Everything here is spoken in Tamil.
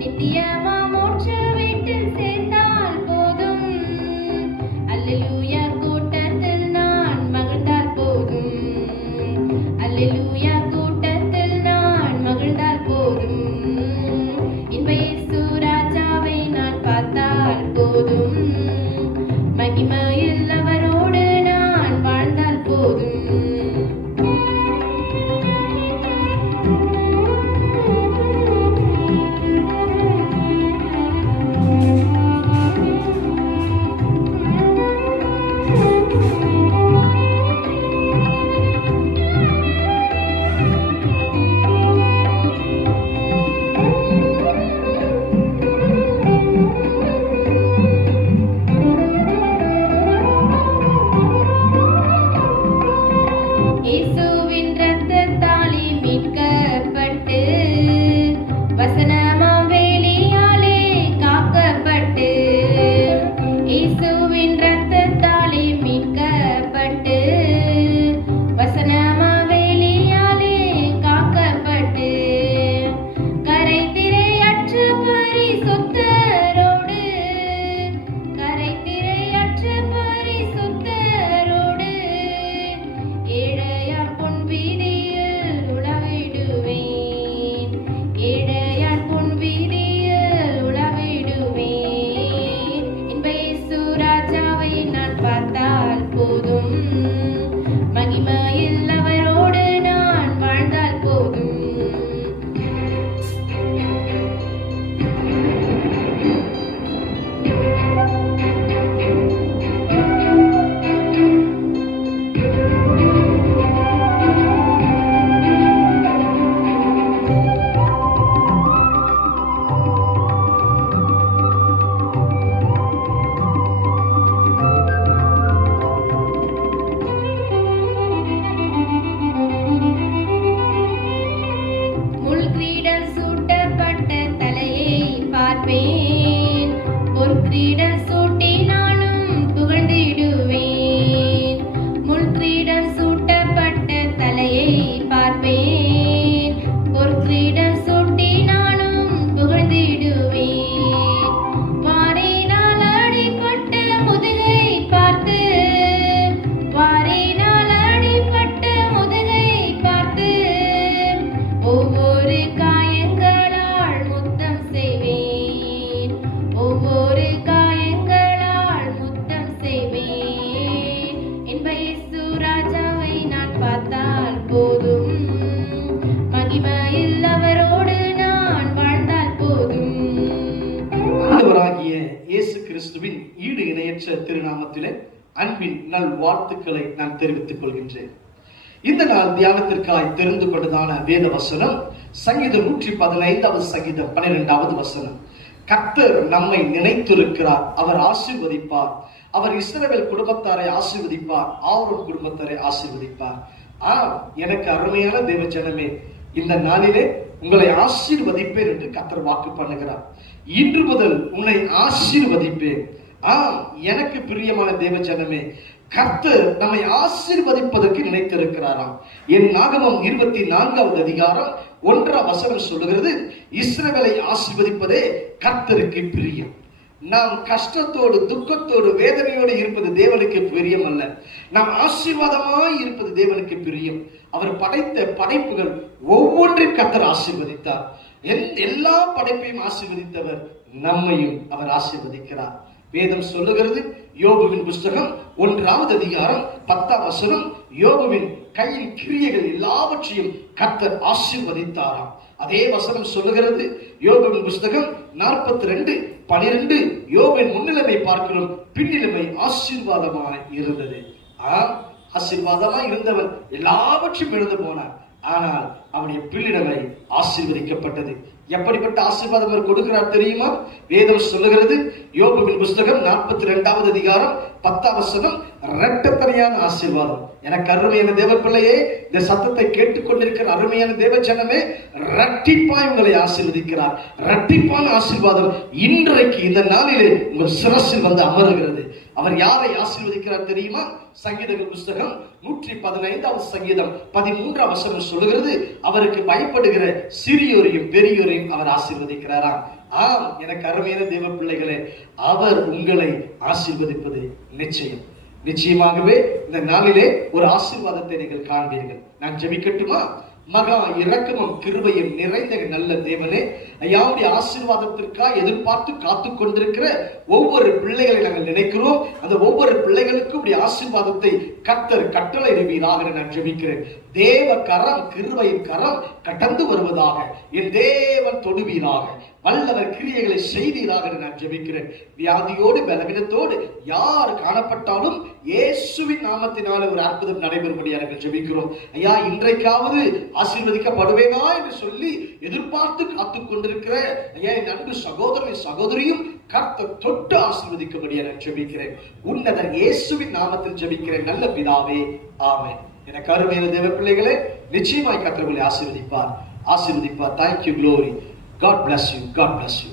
நித்தியமா மோட்ச வீட்டில் சேர்ந்தால் போதும். அல்லேலூயா கூட்டத்தில் நான் மகிழ்ந்தால் போதும். அல்லேலூயா கூட்டத்தில் நான் மகிழ்ந்தால் போதும். இன்ப இயேசு ராஜாவை நான் பார்த்தால் போதும். மகிமையில் அவரோடு நான் வாழ்ந்தால் போதும். இயேசுவின் இரத்தத்தாலே மீட்கப்பட்டு வசனமாம் வேலியாலே காக்கப்பட்டு. இயேசுவின் இரத்தத்தாலே மீட்கப்பட்டு வசனமாம் வேலியாலே காக்கப்பட்டு. கரைதிரையற்ற பரிசுத்தரோடு கரைதிரையற்ற பரிசுத்தரோடு ஏழையார் பொன் வீதியில் உலவிடுவேன். ஏழையார் பொன் வீதியில் உலவிடுவேன். இன்ப இயேசு ராஜாவை நான் பார்த்தால் போதும். மகிமையில் அவரோடு நான் வாழ்ந்தால் போதும். முள்கிரீடம் சூட்டப்பட்ட தலையை பார்ப்பேன். பொற்கிரீடம் சூட்டி நானும் புகழ்ந்திடுவேன். முள்கிரீடம் சூட்டப்பட்ட தலையை பார்ப்பேன். பொற்கிரீடம் சூட்டி நானும் புகழ்ந்திடுவேன். வாரினால் அடிபட்ட முதுகை பார்த்து வாரினால் அடிபட்ட முதுகை பார்த்து ஒவ்வொரு காயங்களால் முத்தம் செய்வேன். ஒவ்வொரு காயங்களால் முத்தம் செய்வேன். இன்ப இயேசு ராஜாவை நான் பார்த்தால் போதும். மகிமையில் அவரோடு நான் வாழ்ந்தால் போதும். ஆண்டவராகிய இயேசு கிறிஸ்துவின் ஈடு இணையற்ற திருநாமத்திலே அன்பின் நல் வாழ்த்துக்களை நான் தெரிவித்துக் கொள்கின்றேன். இந்த நாள் தியானத்திற்காய் தெரிந்து கொண்டதான வேத வசனம் சங்கீதம் 115 சங்கீதம் 12 வசனம். கர்த்தர் நம்மை நினைத்திருக்கிறார், அவர் ஆசீர்வதிப்பார். அவர் இஸ்ரவேல் குடும்பத்தாரை ஆசீர்வதிப்பார், ஆரோன் குடும்பத்தாரை ஆசீர்வதிப்பார். எனக்கு அருமையான தேவ ஜனமே, இந்த நாளிலே உங்களை ஆசீர்வதிப்பேன் என்று கர்த்தர் வாக்கு பண்ணுகிறார். இன்று முதல் உன்னை ஆசீர்வதிப்பேன். எனக்கு பிரியமான தேவ ஜனமே, கர்த்தர் நம்மை ஆசீர்வதிப்பதற்கு நினைத்திருக்கிறாராம். என் நாகமம் 24 அதிகாரம் 1 வசனம் சொல்லுகிறது, இஸ்ரவேலை ஆசீர்வதிப்பதே கர்த்தருக்கு பிரியம். நாம் கஷ்டத்தோடு துக்கத்தோடு வேதனையோடு இருப்பது தேவனுக்கு பிரியம் அல்ல. நாம் ஆசீர்வாதமாய் இருப்பது தேவனுக்கு பிரியம். அவர் படைத்த படைப்புகள் ஒவ்வொன்றையும் கர்த்தர் ஆசீர்வதித்தார். எல்லா படைப்பையும் ஆசீர்வதித்தவர் நம்மையும் அவர் ஆசீர்வதிக்கிறார். வேதம் சொல்லுகிறது, யோபுவின் புஸ்தகம் 1 அதிகாரம் 10 வசனம், யோபுவின் கையின் கிரியைகள் எல்லாவற்றையும் கர்த்தர் ஆசீர்வதித்தாராம். அதே வசனம் சொல்லுகிறது, யோபுவின் புஸ்தகம் 42:12, யோபுவின் முன்னிலைமை பார்க்கிறோம், பின்னிலைமை ஆசீர்வாதமாய் இருந்தது. ஆசீர்வாதமாய் இருந்தவர் எல்லாவற்றையும் இழந்து போனார். ஆனால் அவருடைய பின்னிலைமை ஆசீர்வதிக்கப்பட்டது. எப்படிப்பட்ட ஆசீர்வாதம் அவர் கொடுக்கிறார் தெரியுமா? வேதம் சொல்லுகிறது, யோபுவின் புஸ்தகம் 42 அதிகாரம் 10 வசனம், இரட்டத்தனையான ஆசீர்வாதம். எனக்கு அருமையான தேவ பிள்ளையே, இந்த சத்தத்தை கேட்டுக்கொண்டிருக்கிற அருமையான தேவ ஜனமே, இரட்டிப்பாய் உங்களை ஆசீர்வதிக்கிறார். இரட்டிப்பான ஆசீர்வாதம் இன்றைக்கு இந்த நாளிலே உங்கள் சிரசில் வந்து அமருகிறது. அவர் யாரை ஆசீர்வதிக்கிறார் தெரியுமா? சங்கீதங்கள் புஸ்தகம் 115 சங்கீதம் 13 வசனம் சொல்லுகிறது, அவருக்கு பயப்படுகிற சிறியோரையும் பெரியோரையும் அவர் ஆசீர்வதிக்கிறாராம். ஆம், எனக்கு அருமையான தேவ பிள்ளைகளே, அவர் உங்களை ஆசீர்வதிப்பது நிச்சயம். நிச்சயமாகவே இந்த நாளிலே ஒரு ஆசீர்வாதத்தை நீங்கள் காண்பீர்கள். நான் ஜெபிக்கட்டுமா? மகா இரக்கமும் கிருபையும் நிறைந்த நல்ல தேவனே, ஐயாவுடைய ஆசீர்வாதத்திற்காக எதிர்பார்த்து காத்து கொண்டிருக்கிற ஒவ்வொரு பிள்ளைகளை நாங்கள் நினைக்கிறோம். அந்த ஒவ்வொரு பிள்ளைகளுக்கும் உடைய ஆசீர்வாதத்தை கர்த்தர் கட்டளையிடுவீராக நான் ஜெபிக்கிறேன். தேவ கரம், கிருபையின் கரம் கடந்து வருவதாக என் தேவன் தொடுவீராக. வல்லவர் கிரியைகளை செய்வீராக நான் ஜெபிக்கிறேன். வியாதியோடு பலவீனத்தோடு யார் காணப்பட்டாலும் இயேசுவின் நாமத்தினால ஒரு அற்புதம் நடைபெறும்படியாக ஜெபிக்கிறோம். ஐயா, இன்றைக்காவது ஆசீர்வதிக்கப்படுவேனா என்று சொல்லி எதிர்பார்த்து காத்துக் கொண்டிருக்கிற ஐயா என் அன்பு சகோதரன் சகோதரியும் கர்த்தர் தொட்டு ஆசீர்வதிக்கும்படியாக ஜெபிக்கிறேன். உன்னதர் இயேசுவின் நாமத்தில் ஜெபிக்கிறேன் நல்ல பிதாவே, ஆமென். எனக்கு அருமையான தேவ பிள்ளைகளே, நிச்சயமாய் கர்த்தர் உங்களை ஆசீர்வதிப்பார். Thank you, glory. God bless you. God bless you.